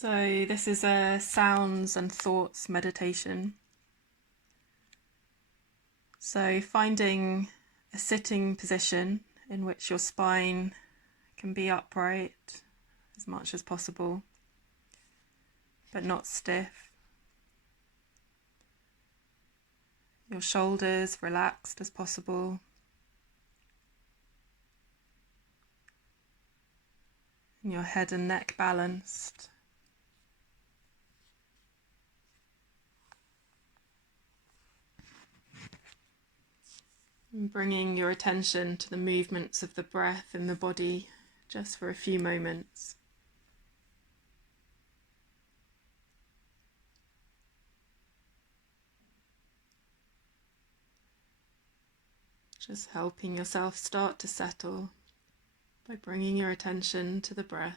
So this is a sounds and thoughts meditation. So finding a sitting position in which your spine can be upright as much as possible, but not stiff. Your shoulders relaxed as possible. And your head and neck balanced. And bringing your attention to the movements of the breath in the body just for a few moments. Just helping yourself start to settle by bringing your attention to the breath.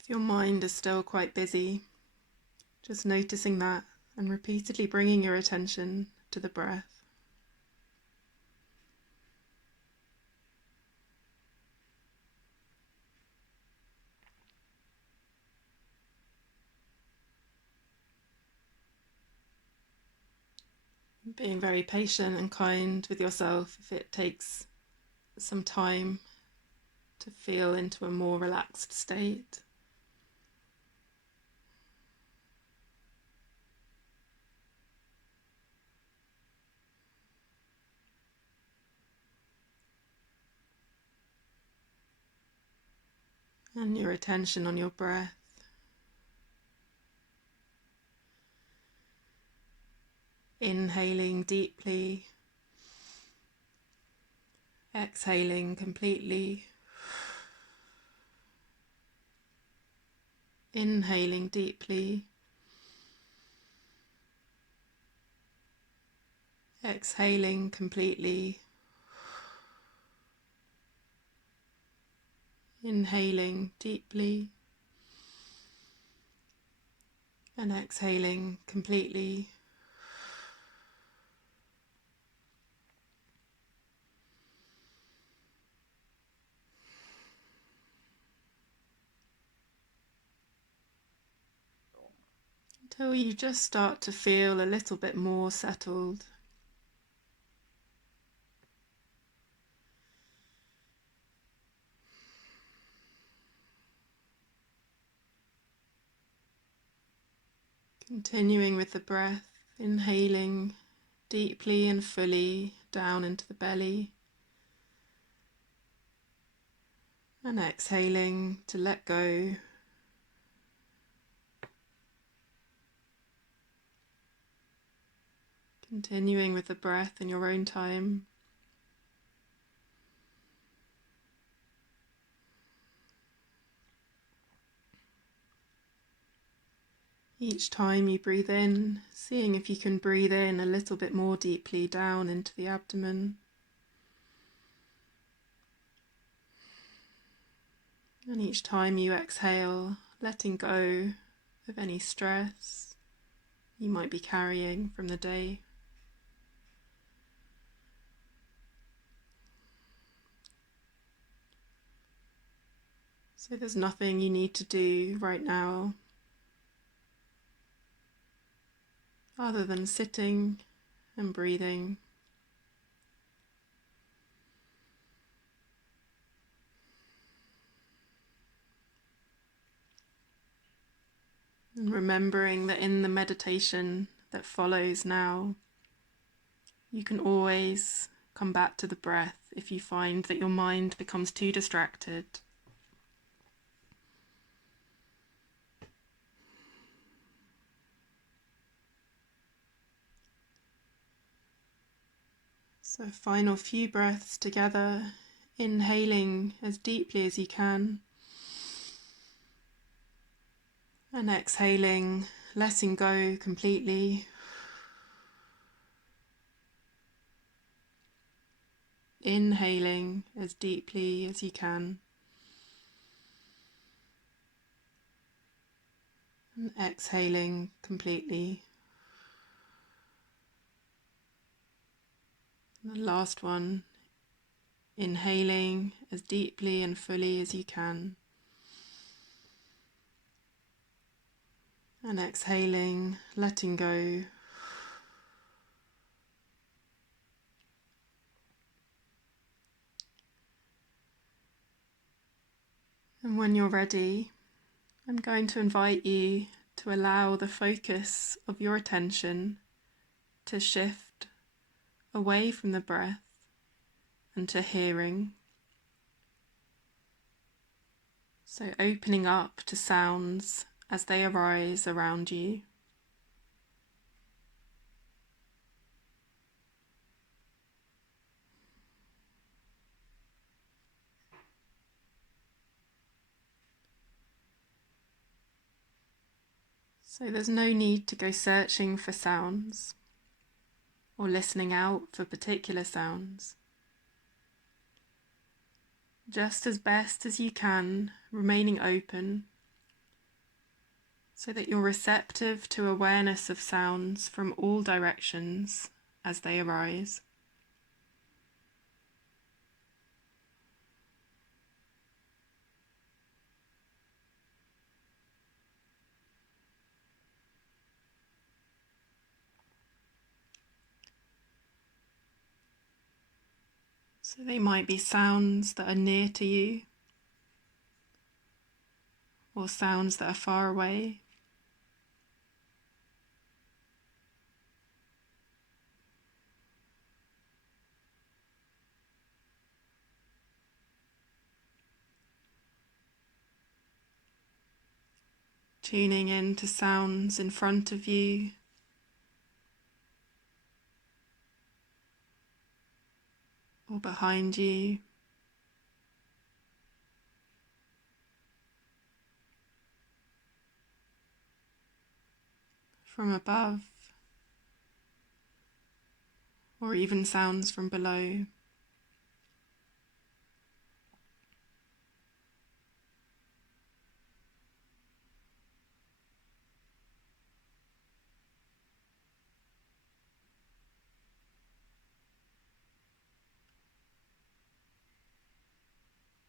If your mind is still quite busy, just noticing that and repeatedly bringing your attention to the breath. Being very patient and kind with yourself if it takes some time to feel into a more relaxed state. And your attention on your breath. Inhaling deeply, exhaling completely. Inhaling deeply, exhaling completely. Inhaling deeply and exhaling completely. Until you just start to feel a little bit more settled. Continuing with the breath, inhaling deeply and fully down into the belly, and exhaling to let go. Continuing with the breath in your own time. Each time you breathe in, seeing if you can breathe in a little bit more deeply down into the abdomen. And each time you exhale, letting go of any stress you might be carrying from the day. So there's nothing you need to do right now other than sitting and breathing. And remembering that in the meditation that follows now, you can always come back to the breath if you find that your mind becomes too distracted. So final few breaths together, inhaling as deeply as you can, and exhaling, letting go completely. Inhaling as deeply as you can, and exhaling completely. And the last one, inhaling as deeply and fully as you can, and exhaling, letting go. And when you're ready, I'm going to invite you to allow the focus of your attention to shift away from the breath and to hearing. So opening up to sounds as they arise around you. So there's no need to go searching for sounds or listening out for particular sounds. Just as best as you can, remaining open so that you're receptive to awareness of sounds from all directions as they arise. So they might be sounds that are near to you or sounds that are far away. Tuning in to sounds in front of you or behind you. From above, or even sounds from below.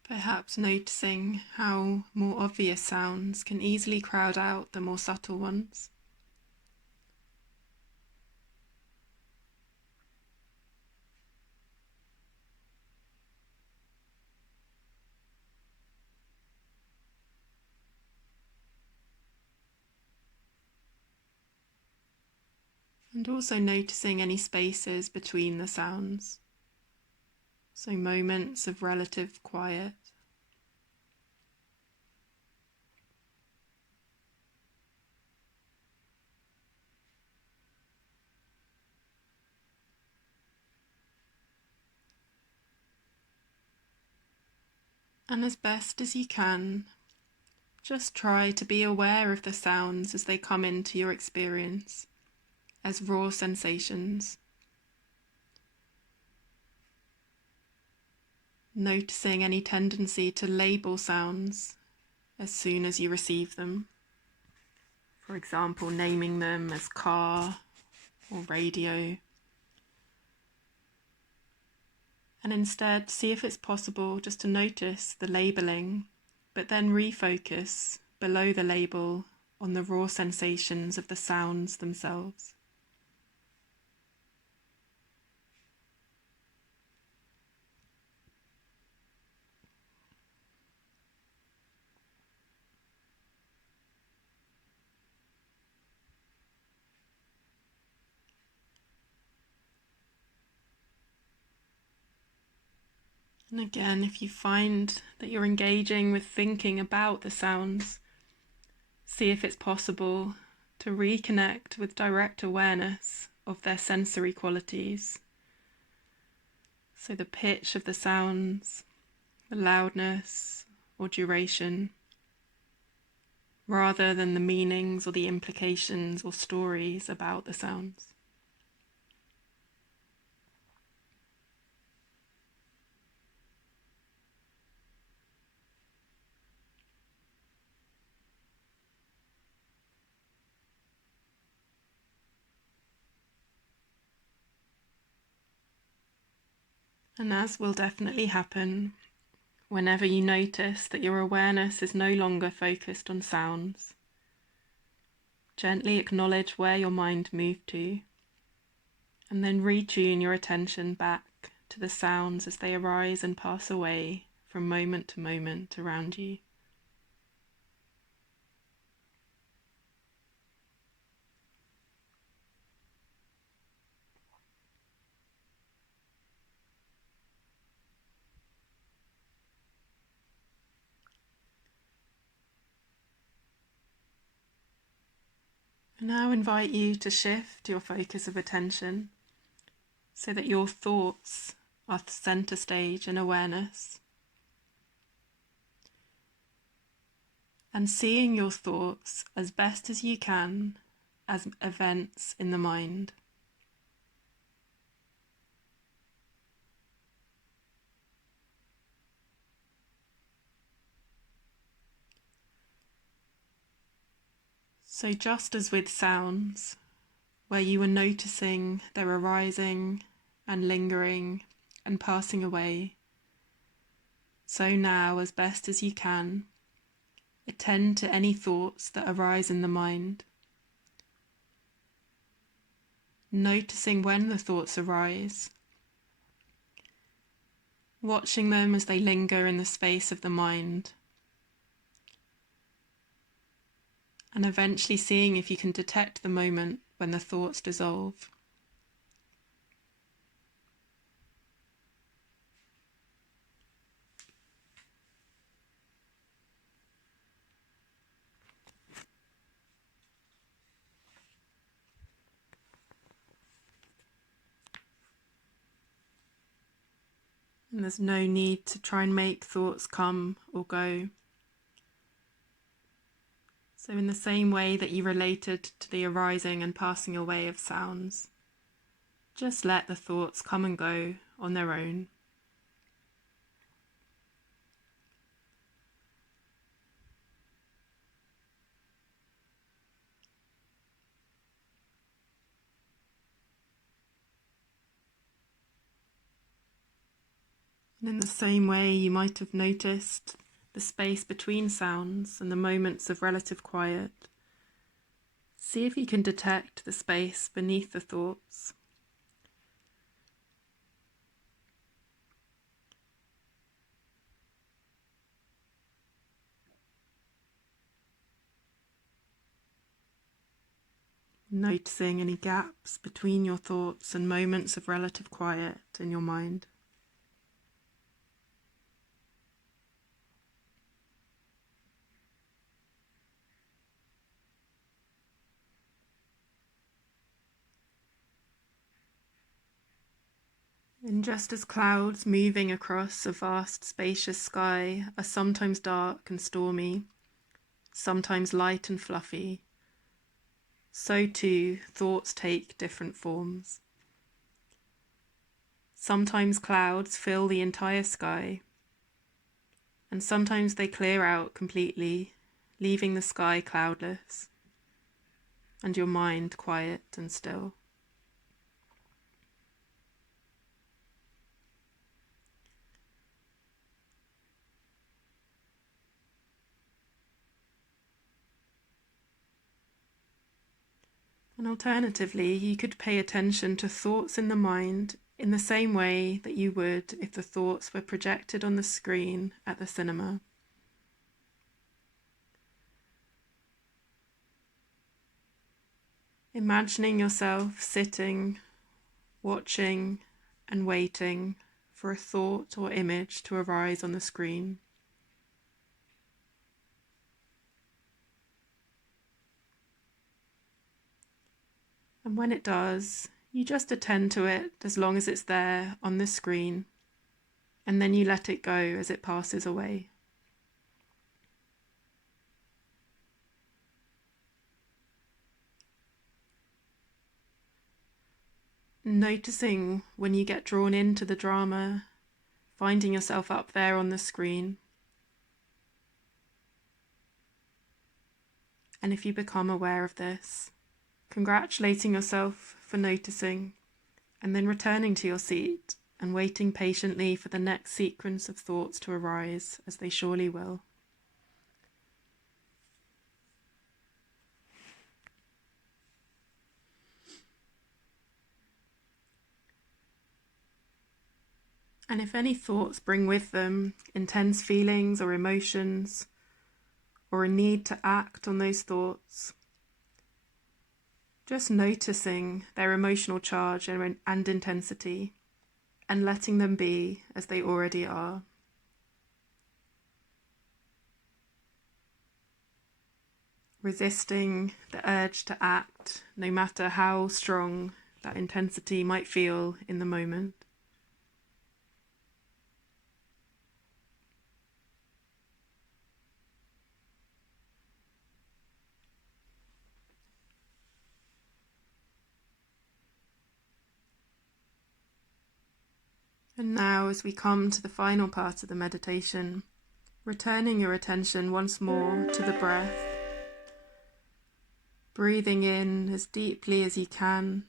Perhaps noticing how more obvious sounds can easily crowd out the more subtle ones. And also noticing any spaces between the sounds, so moments of relative quiet. And as best as you can, just try to be aware of the sounds as they come into your experience, as raw sensations. Noticing any tendency to label sounds as soon as you receive them. For example, naming them as car or radio. And instead, see if it's possible just to notice the labeling, but then refocus below the label on the raw sensations of the sounds themselves. And again, if you find that you're engaging with thinking about the sounds, see if it's possible to reconnect with direct awareness of their sensory qualities. So the pitch of the sounds, the loudness or duration, rather than the meanings or the implications or stories about the sounds. And as will definitely happen, whenever you notice that your awareness is no longer focused on sounds, gently acknowledge where your mind moved to, and then retune your attention back to the sounds as they arise and pass away from moment to moment around you. I now invite you to shift your focus of attention so that your thoughts are center stage in awareness, and seeing your thoughts as best as you can as events in the mind. So just as with sounds, where you were noticing their arising and lingering and passing away, so now, as best as you can, attend to any thoughts that arise in the mind, noticing when the thoughts arise, watching them as they linger in the space of the mind, and eventually seeing if you can detect the moment when the thoughts dissolve. And there's no need to try and make thoughts come or go. So in the same way that you related to the arising and passing away of sounds, just let the thoughts come and go on their own. And in the same way, you might have noticed the space between sounds and the moments of relative quiet. See if you can detect the space beneath the thoughts. Noticing any gaps between your thoughts and moments of relative quiet in your mind. And just as clouds moving across a vast spacious sky are sometimes dark and stormy, sometimes light and fluffy, so too thoughts take different forms. Sometimes clouds fill the entire sky, and sometimes they clear out completely, leaving the sky cloudless and your mind quiet and still. And alternatively, you could pay attention to thoughts in the mind in the same way that you would if the thoughts were projected on the screen at the cinema. Imagining yourself sitting, watching, and waiting for a thought or image to arise on the screen. And when it does, you just attend to it as long as it's there on the screen, and then you let it go as it passes away. Noticing when you get drawn into the drama, finding yourself up there on the screen. And if you become aware of this, congratulating yourself for noticing, and then returning to your seat and waiting patiently for the next sequence of thoughts to arise, as they surely will. And if any thoughts bring with them intense feelings or emotions, or a need to act on those thoughts, just noticing their emotional charge and intensity, and letting them be as they already are. Resisting the urge to act, no matter how strong that intensity might feel in the moment. And now, as we come to the final part of the meditation, returning your attention once more to the breath, breathing in as deeply as you can,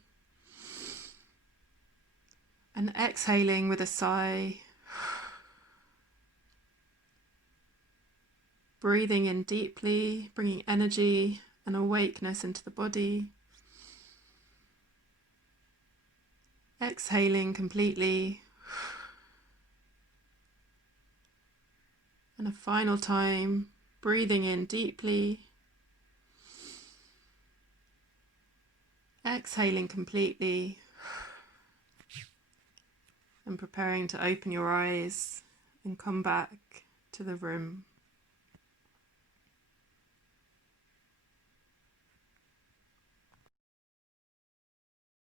and exhaling with a sigh, breathing in deeply, bringing energy and awakeness into the body, exhaling completely, and a final time, breathing in deeply, exhaling completely, and preparing to open your eyes and come back to the room.